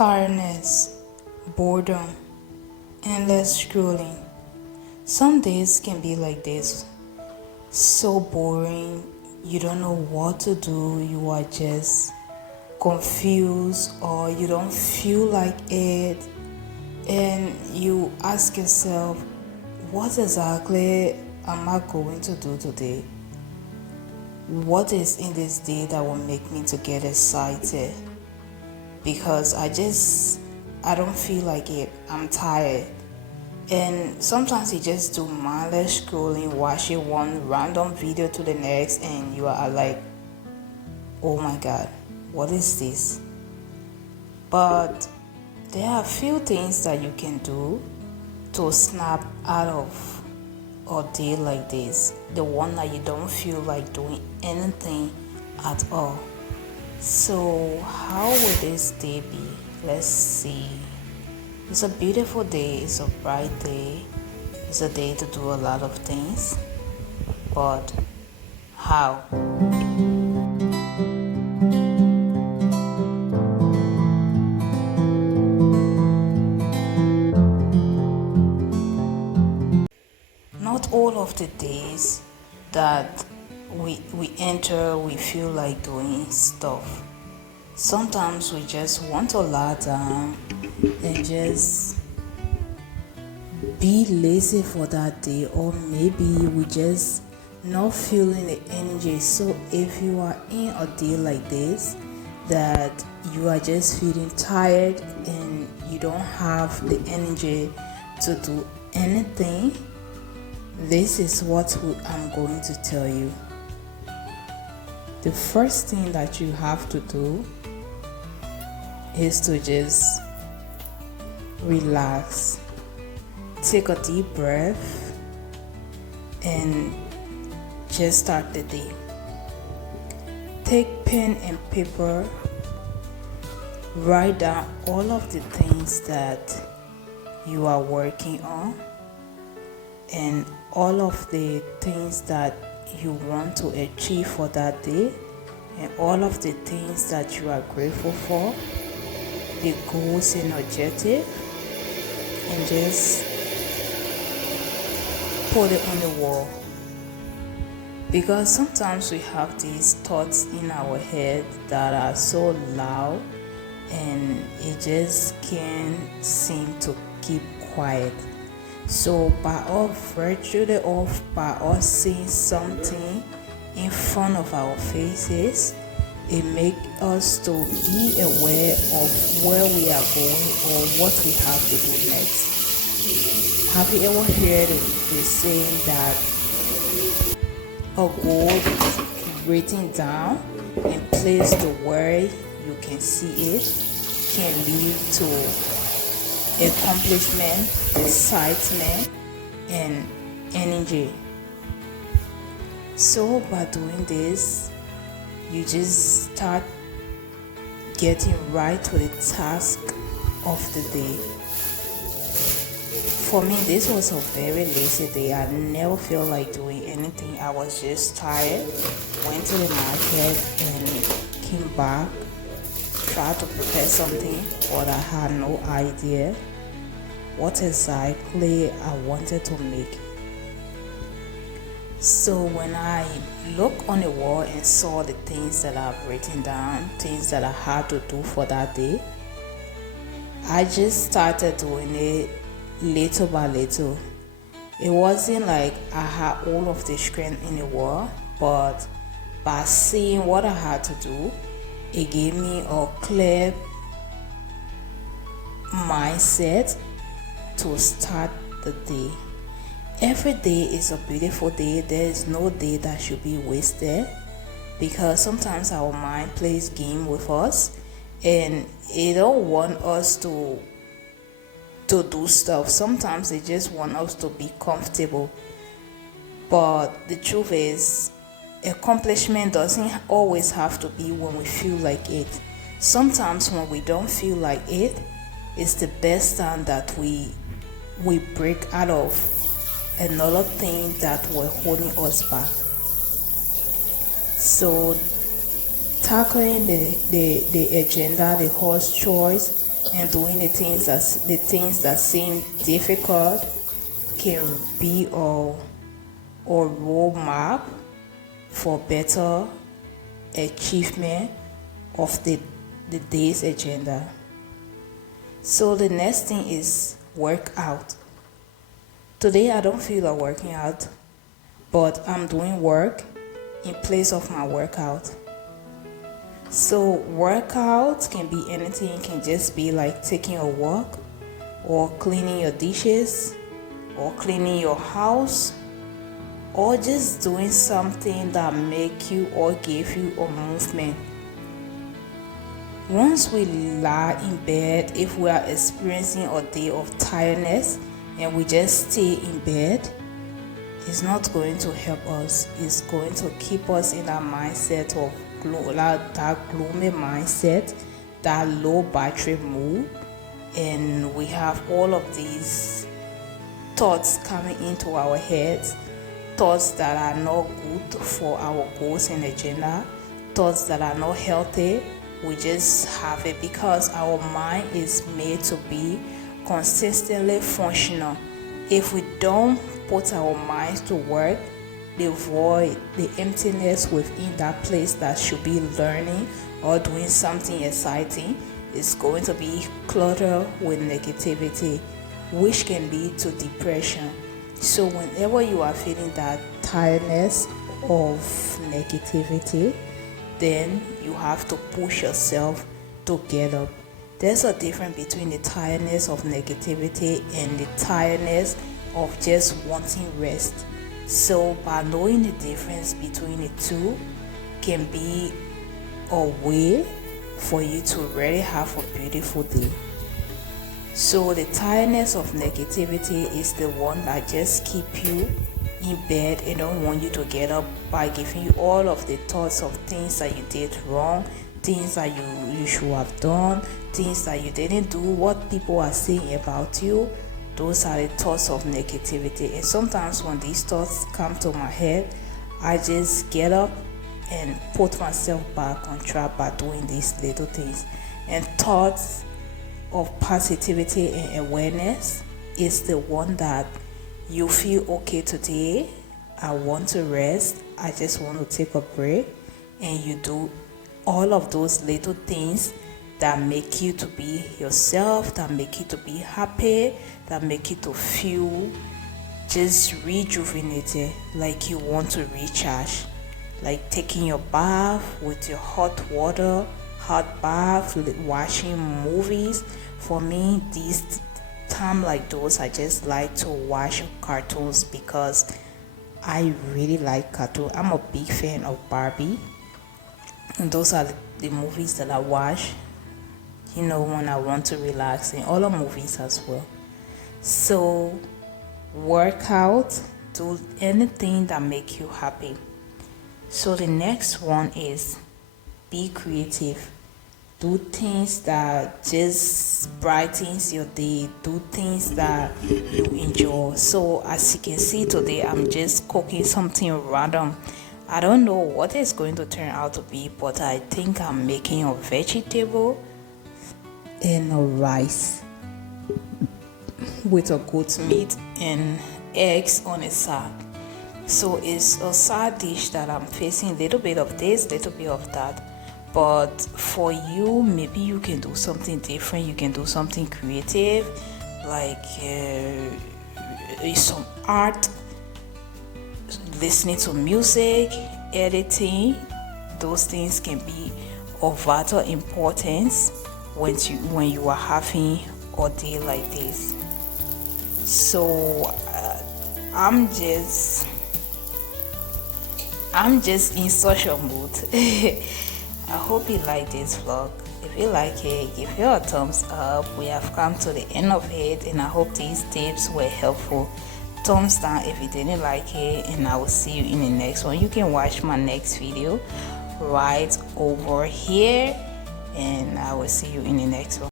tiredness, boredom, endless scrolling. Some days can be like this, so boring, you don't know what to do, you are just confused or you don't feel like it, and you ask yourself, what exactly am I going to do today? What is in this day that will make me to get excited? Because I don't feel like it. I'm tired. And sometimes you just do mindless scrolling, watching one random video to the next, and you are like, oh my god, what is this? But there are a few things that you can do to snap out of a day like this, the one that you don't feel like doing anything at all. So how will this day be? Let's see. It's a beautiful day, it's a bright day, it's a day to do a lot of things, but how? Not all of the days that we enter, we feel like doing stuff. Sometimes we just want to lie down and just be lazy for that day, or maybe we just not feeling the energy. So if you are in a day like this that you are just feeling tired and you don't have the energy to do anything, this is what I'm going to tell you. The first thing that you have to do is to just relax. Take a deep breath and just start the day. Take pen and paper, write down all of the things that you are working on and all of the things that you want to achieve for that day, and all of the things that you are grateful for, the goals and objectives, and just put it on the wall. Because sometimes we have these thoughts in our head that are so loud and it just can't seem to keep quiet. So by us virtually of by us seeing something in front of our faces, it makes us to be aware of where we are going or what we have to do next. Have you ever heard the saying that a goal is written down and placed to where you can see it can lead to accomplishment, excitement, and energy? So by doing this, you just start getting right to the task of the day. For me, this was a very lazy day. I never felt like doing anything. I was just tired. Went to the market and came back, tried to prepare something, but I had no idea what exactly I wanted to make. So when I looked on the wall and saw the things that I've written down, things that I had to do for that day, I just started doing it little by little. It wasn't like I had all of the strength in the world, but by seeing what I had to do, it gave me a clear mindset to start the day. Every day is a beautiful day. There is no day that should be wasted, because sometimes our mind plays game with us and it don't want us to do stuff. Sometimes they just want us to be comfortable. But the truth is, accomplishment doesn't always have to be when we feel like it. Sometimes when we don't feel like it, it's the best time that we break out of another thing that were holding us back. So tackling the agenda, the horse choice, and doing the things that seem difficult can be a roadmap for better achievement of the day's agenda. So the next thing is work out. Today I don't feel like working out, but I'm doing work in place of my workout. So workout can be anything. It can just be like taking a walk, or cleaning your dishes, or cleaning your house, or just doing something that make you or give you a movement. Once we lie in bed, if we are experiencing a day of tiredness and we just stay in bed, it's not going to help us. It's going to keep us in that mindset of that gloomy mindset, that low battery mood, and we have all of these thoughts coming into our heads, thoughts that are not good for our goals and agenda, thoughts that are not healthy. We just have it because our mind is made to be consistently functional. If we don't put our minds to work, the void, the emptiness within that place that should be learning or doing something exciting is going to be cluttered with negativity, which can lead to depression. So whenever you are feeling that tiredness of negativity, then you have to push yourself to get up. There's a difference between the tiredness of negativity and the tiredness of just wanting rest. So by knowing the difference between the two can be a way for you to really have a beautiful day. So the tiredness of negativity is the one that just keep you in bed and don't want you to get up by giving you all of the thoughts of things that you did wrong, things that you should have done, things that you didn't do, what people are saying about you. Those are the thoughts of negativity. And sometimes when these thoughts come to my head, I just get up and put myself back on track by doing these little things. And thoughts of positivity and awareness is the one that you feel okay today. I want to rest. I just want to take a break. And you do all of those little things that make you to be yourself, that make you to be happy, that make you to feel just rejuvenated, like you want to recharge. Like taking your bath with your hot water, hot bath, watching movies. For me, these time like those, I just like to watch cartoons because I really like cartoons. I'm a big fan of Barbie, and those are the movies that I watch, when I want to relax, and all the movies as well. So work out, do anything that make you happy. So the next one is be creative. Do things that just brightens your day. Do things that you enjoy. So as you can see today, I'm just cooking something random. I don't know what it's going to turn out to be, but I think I'm making a vegetable and a rice with a goat meat and eggs on a side. So it's a side dish that I'm facing a little bit of this, little bit of that. But for you, maybe you can do something different. You can do something creative, like some art, listening to music, editing. Those things can be of vital importance when you are having a day like this. So I'm just in such a mood. I hope you like this vlog. If you like it, give it a thumbs up. We have come to the end of it, and I hope these tips were helpful. Thumbs down if you didn't like it, and I will see you in the next one. You can watch my next video right over here, and I will see you in the next one.